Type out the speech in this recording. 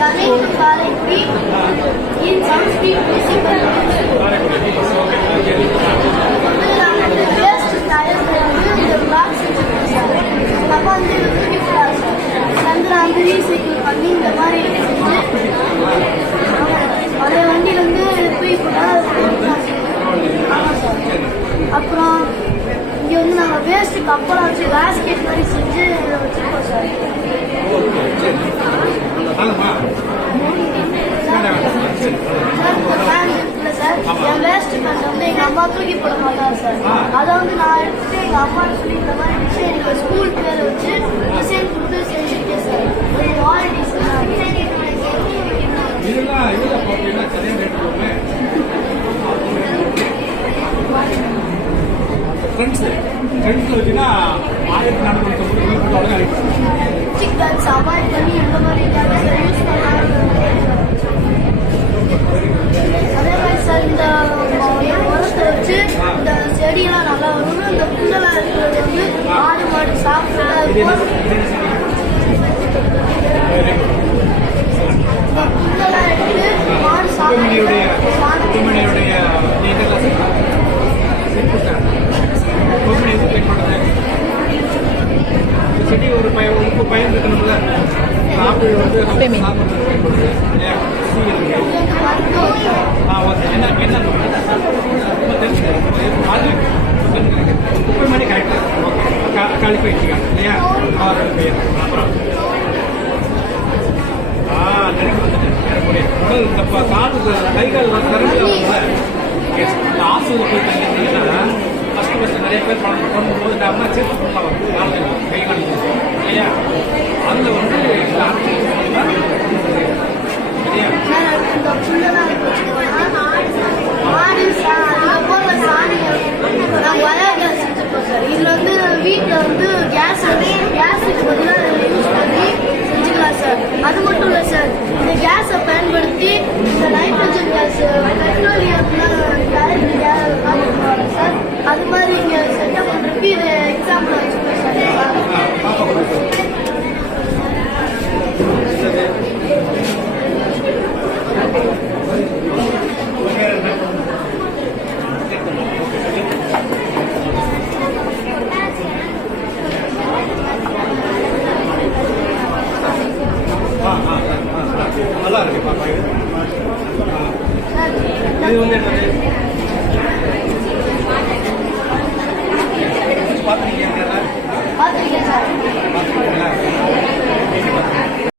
Running to Karaikuri in some street basic just tires the blocks அப்போ வந்து சந்திராந்து recycle பண்ணி இந்த மாதிரி பழைய வண்டியில் வந்து போய் ஆமாம் சார். அப்புறம் இங்கே வந்து நாங்கள் வேஸ்ட்டுக்கு அப்புறம் வச்சு பேஸ்கெட் மாதிரி செஞ்சு வச்சுருக்கோம் சார். என் வேஸ்ட் பேண்ட் வந்து எங்கள் அம்மா தூக்கி போட மாட்டாங்க சார். அதை வந்து நான் எடுத்துட்டு எங்கள் அம்மான்னு சொல்லி இந்த மாதிரி டிசைன் எங்கள் ஸ்கூல் பேரை வச்சு டிசைன் கொடுத்து செஞ்சுருக்கேன் சார். ஒரு வாரண்டி சார். சிக்கன் அவாய்ட் பண்ணி இந்த மாதிரி யூஸ் பண்ணாங்க. அதே மாதிரி சார் இந்த உரத்தை வச்சு இந்த செடியெல்லாம் நல்லா வரும். இந்த புல்லெல்லாம் இருக்கிறது வந்து ஆடு மாடு சாப்பிட்டு புல்லெல்லாம் எடுத்து மாடு சாப்பிட்டு செடி ஒரு பயன் இருக்கணும்ல. ஆப்பிள் வந்து குப்பை மணி கரெக்டாக கழிப்பு வச்சுக்காங்க இல்லையா? அப்புறம் உடல் இந்த காது கை கால் ஆஸ்பத்திரி போய் தங்கிட்டீங்கன்னா ஃபஸ்ட்டு நிறைய பேர் பண்ணும்போது சேர்த்து கொடுப்பாங்க கால் கை கால் இல்லையா? அதில் வந்து இதுல வந்து வீட்டுல வந்து கேஸுக்கு பதிலாக யூஸ் பண்ணி செஞ்சுக்கலாம் சார். அது மட்டும் இல்ல சார், இந்த கேஸை பயன்படுத்தி இந்த நைட்ரஜன் கேஸ்